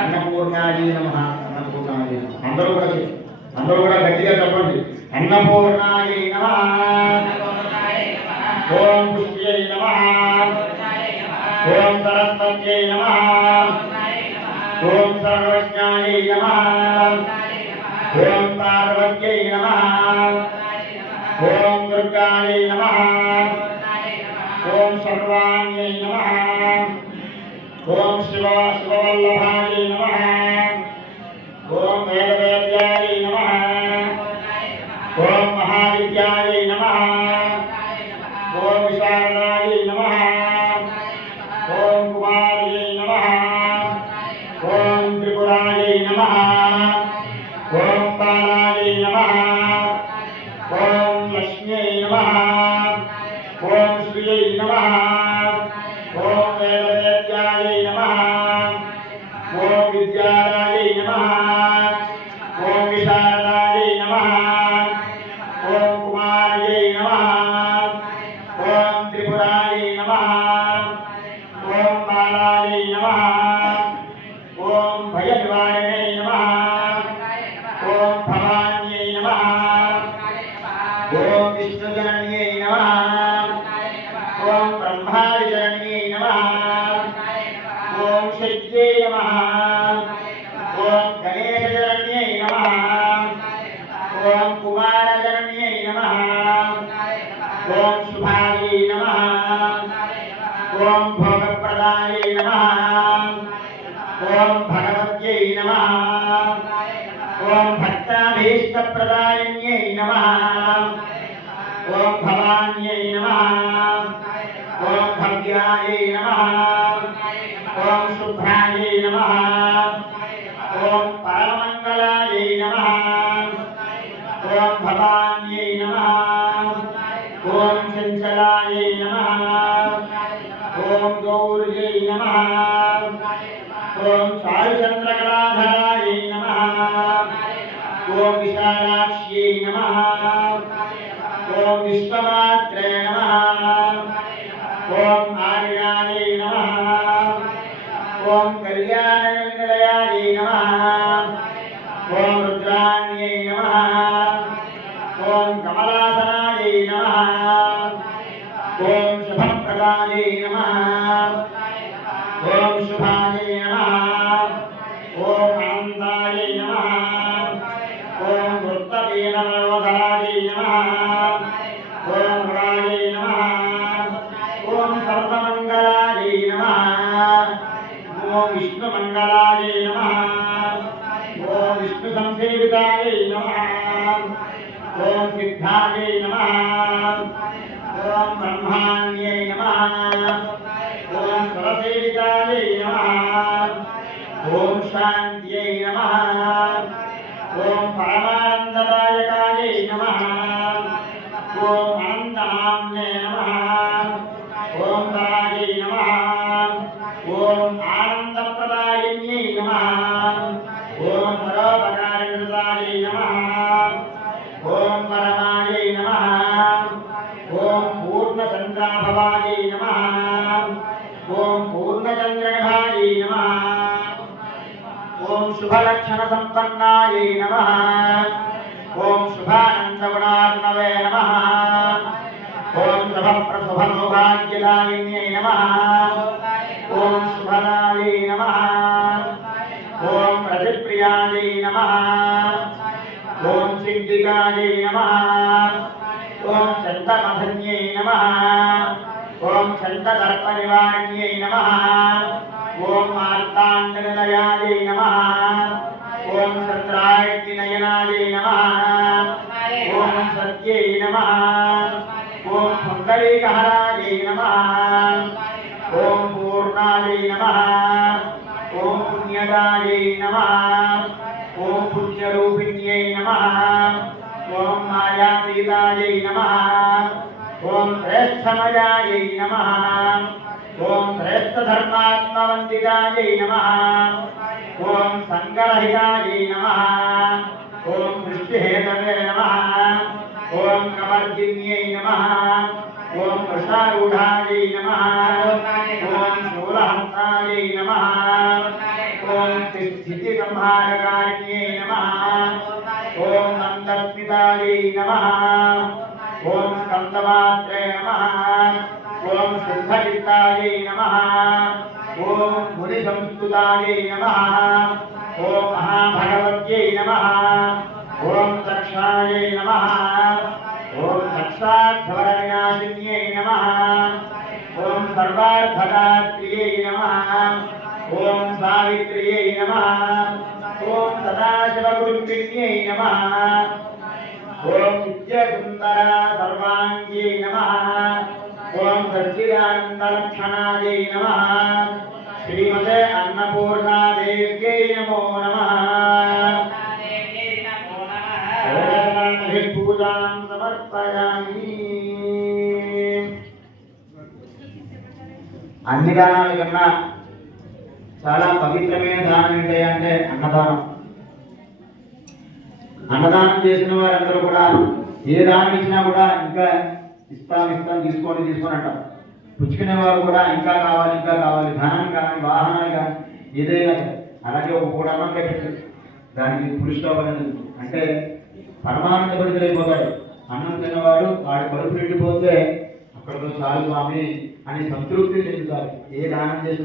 అన్నపూర్ణాయ నమః అన్నపూర్ణాయ అందరూ కూడా గట్టిగా చెప్పండి. అన్నపూర్ణాయ నమః, ఓం పుష్ట్యై నమః, ఓం సరస్వత్యై నమః, ఓం సర్వజ్ఞాయ నమః, ఓం పార్వత్యై నమః, ఓం దుర్గాయ నమః, ఓం సర్వాణ్యై నమః, ఓం శివవల్లభాయ నమః, ఓం వేదవేద్యాయ నమః, ఓం మహావిద్యాయ నమః, ఓం విశారదాయ నమః, ఓం కుమార్యై నమః, ఓం త్రిపురాయ నమః, ఓం బాలాయ నమః, ఓం లక్ష్మ్యై నమః, ఓం శ్రీయై నమః, ఓం వేదవేద్యాయ నమః, ఓం విద్యాయ నమః, ఓం విశారదాయ నమః, ఓం కుమార్యై నమః, ఓం త్రిపురాయ నమః, ఓం బాలాయ నమః, ఓం భయనివారణై నమః, ఓం భవాన్యై నమః, ఓం విష్ణుజనన్యై నమః, ఓం బ్రహ్మాదిజనన్యై నమః, ఓం శక్త్యై నమః, ఓం గణేశజనన్యై నమః, ఓం కుమారజనన్యై నమః, ఓం శుభాయై నమః, ఓం భోగప్రదాయై నమః, ఓం భగవత్యై నమః, ఓం భక్తాభీష్టప్రదాయిన్యై నమః, ఓం భవాన్యై నమః, ఓం భవ్యాయై నమః, ఓం శుభ్రాయై నమః, ఓం పరమంగళాయై నమః, ఓం భవాన్యై నమః, ఓం చంచలాయై నమః, ఓం గౌర్యై నమః, ఓం చారుచంద్రకళాధరాయై నమః, ఓం విశాలాక్ష్యై నమః, ఓం విశ్వమాత్రే నమః, ఓం ఆర్యాయై నమః, ఓం కళ్యాణనిలయాయై నమః, ఓం రుద్రాణ్యై నమః, ఓం కమలాసనాయై నమః, ఓం శుభప్రదాయై నమః, ఓం శుభాయై నమః, ఓం అనంతాయై నమః, ఓం వృత్తవీణమనోధరాయై నమః, ఓం రాయై నమః, ఓం సర్వమంగళాయై నమః, ఓం విష్ణుమంగళాయై నమః, ఓం విష్ణు సంసేవితాయై నమః, ఓం సిద్ధాయై నమః, ఓం బ్రహ్మాణ్యై నమః, ఓం స్వరసేవితాయై నమః, ఓం శాంత్యై నమః, ఓం పరమానందదాయకాయై నమః, ఓం అనంతనామ్నే నమః, ఓం రాయై నమః, ఓం ఆనందప్రదాయిన్యై నమః, ఓం పరోపకారిణాయై నమః, ఓం పరమాయై నమః, ఓం పూర్ణచంద్రాభవాయై నమః, ఓం పూర్ణచంద్రగణాయై నమః, ఓం శుభలక్షణ సంపన్నాయై నమః, ఓం శుభానందగుణార్ణవే నమః, ఓం శుభప్రశుభసౌభాగ్యదాయిన్యై నమః, ఓం శుభదాయై నమః, ఓం రతిప్రియాయై నమః, ఓం సిద్ధికాయై నమః, ఓం చందమధన్యై నమః, ఓం చందదర్పనివారణ్యై నమః, ఓం మార్తాండనిలయాయై నమః, ఓం చంద్రాయజ్ఞనయనాయై నమః, ఓం సత్యై నమః, ఓం పుండరీకహరాయై నమః, ఓం పూర్ణాయై నమః, ఓం పుణ్యదాయై నమః, ఓం పుణ్యరూపిణ్యై నమః, ఓం మాయాతీతాయై నమః, ఓం శ్రేష్టమయాయై నమః, ఓం శ్రేష్టధర్మాత్మవందితాయై నమః, ఓం సంగరహితాయై నమః, ఓం వృష్టిహేతవే నమః, ఓం కమర్దిన్యై నమః, ఓం వృషారూఢాయై నమః ఓం శూలహస్తాయై నమః ఓం స్థితి సంహారకారిణ్యై నమః ఓం నందస్మితాయై నమః ఓం స్కందమాత్రే నమః ఓం సిద్ధచిత్తాయై నమః ఓం ముని సంస్కృతాయై నమః ఓం మహాభగవత్యై నమః ఓం దక్షాయై నమః ఓం దక్షాధ్వరవినాశిన్యై నమః ఓం సర్వార్థదాత్ర్యై నమః ఓం సావిత్ర్యై నమః ఓం సదాశివగురుపిణ్యై నమః ఓం నిత్యసుందర సర్వాంగ్యై నమః ఓం సచ్చిదానందలక్షణాయై నమః శ్రీమతే అన్నపూర్ణాదేవ్యై నమో నమః పూజాం సమర్పయామి. అన్ని దానాల కన్నా చాలా పవిత్రమైన దానం ఏంటంటే అన్నదానం. అన్నదానం చేసిన వారందరూ కూడా ఏ దానం ఇచ్చినా కూడా ఇంకా ఇస్తాం తీసుకోండి అంటారు. పుచ్చుకునే వారు కూడా ఇంకా కావాలి ధనం కానీ వాహనాలు కానీ ఏదైనా అలాగే ఒక కూడా అన్నం పెట్టచ్చు, దానికి పురుషోపఅనేది అంటే పరమానందపడిపోతాడు. అన్నం తిన్నవాడు వాడి కడుపు నిండిపోతే అక్కడితో చాలు స్వామి అని సంతృప్తి చెందుతారు. ఏ దానం చేసినా